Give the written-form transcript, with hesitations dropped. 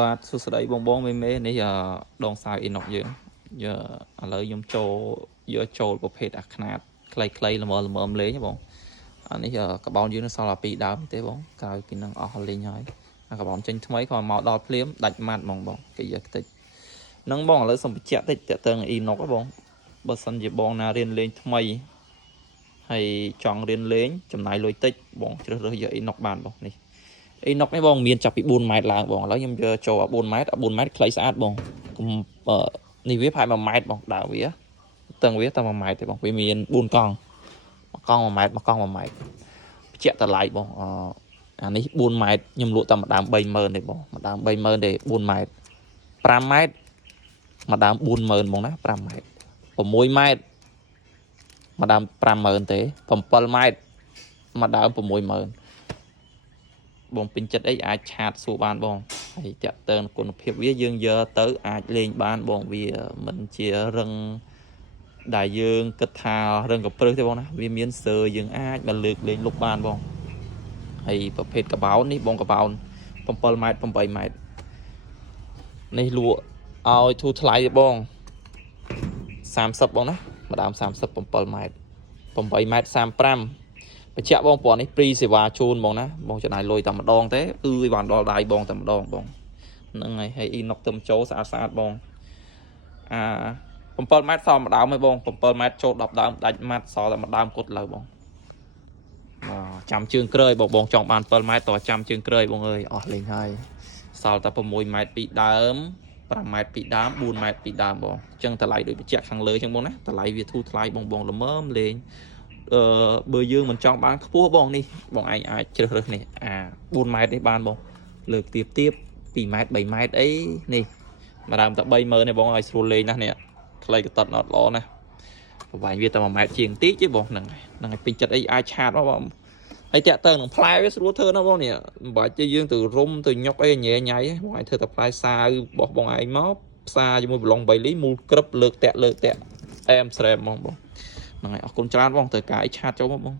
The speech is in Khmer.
បាទសួស្តីបងមេនេះដងសាយអ៊ីណុកយើងឥឡូវខ្ញុំយកចូលប្រភេទអាខ្នាតខ្លីល្មមលេងបងអានេះកបោនយើងនៅសល់តែ2ដើមទេបងក្រោយពីនឹងអស់លេងហើយអាកបោនចេញថ្មីក៏មកដល់ភ្លាមដាច់ម៉ាត់ហ្មងបងគេយកតិចហ្នឹងបងឥឡូវសុំបញ្ជាក់តិចតើតើអ៊ីណុកបងបើសិនជាបងណារៀនលេងថ្មីហើយចង់រៀនលេងចំណាយលុយតិចបងជ្រើសរើសយកអ៊ីណុកបានបងនេះអ៊ីណុកនេះបងមានចាប់ពី4ម៉ែត្រឡើងបងឥឡូវខ្ញុំយកចូល4ម៉ែត្រ4ម៉ែត្រខ្លីស្អាតបងនេះវាប្រហែល1ម៉ែត្របងដើរវាតឹងវាតែ1ម៉ែត្រទេបងវាមាន4កង់1កង់1ម៉ែត្រ1កង់1ម៉ែត្របញ្ជាក់តម្លៃបងអានេះ4ម៉ែត្រខ្ញុំលក់តែម្ដង30000ទេបងម្ដង30000ទេ4ម៉ែត្រ5ម៉ែត្រម្ដង40000បងណា5ម៉ែត្រ6ម៉ែត្រម្ដង50000ទេ7ម៉ែត្រម្ដង60000បងពេញចិត្តអីអាចឆាតសួរបានបងហើយតាក់ទងគុណភាពវាយើងយកទៅអាចលេងបានបងវាមិនជារឹងដែលយើងគិតថារឹងកព្រឹសទេបងណាវាមានសើយើងអាចមកលើកលេងលុបបានបងហើយប្រភេទកបោននេះបងកបោន7ម៉ែត្រ8ម៉ែត្រនេះលក់ឲ្យធូរថ្លៃទេបង30បងណាម្ដង37ម៉ែត្រ8ម៉ែត្រ35បញ្ជាក់បងព្រោះនេះព្រីសេវាជូនបងណាបងចំណាយលុយតែម្ដងទេគឺវាបានដល់ដៃបងតែម្ដងបងហ្នឹងហើយអ៊ីណុកទៅចូលស្អាតបង7ម៉ែត្រសល់ម្ដងឯងបង7ម៉ែត្រចូល10ដើមដាច់ម៉ាត់សល់តែម្ដងគត់លើបងចាំជើងក្រោយបងចង់បាន7ម៉ែត្រតចាំជើងក្រោយបងអើយអស់លេងហើយសល់តែ6ម៉ែត្រពីដើម5ម៉ែត្រពីដើម4ម៉ែត្រពីដើមបងអញ្ចឹងតម្លៃដូចបញ្ជាក់ខាងលើអញ្ចឹងបងណាតម្លៃវាធូរថ្លៃបងល្មមលេងបើយើងមិនចង់បានខ្ពស់បងនេះបងឯងអាចជ្រើសរើសនេះ4ម៉ែត្រនេះបានបងលើកទៀប2ម៉ែត្រ3ម៉ែត្រអីនេះម្ដងតែ30000ទេបងឲ្យស្រួលលេងណាស់នេះខ្លីកតត់ណត់ល្អណាស់ប្រវែងវាតែ1ម៉ែត្រជាងតិចទេបងហ្នឹងហើយពេញចិត្តអីអាចឆាតបងហើយតាក់ទងនឹងផ្លែវាស្រួលធ្វើណាបងនេះមិនបាច់ទេយើងទៅរុំទៅញុកអីញ៉ៃបងឯងធ្វើតែផ្លែសាវបោះបងឯងមកផ្សារជាមួយប្រឡង3លីមូលក្រឹបលើកតាក់អែមស្រែមហ្មងបងហ្នឹងហើយអរគុណច្រើនបងទៅការអីឆាតចូលមកបង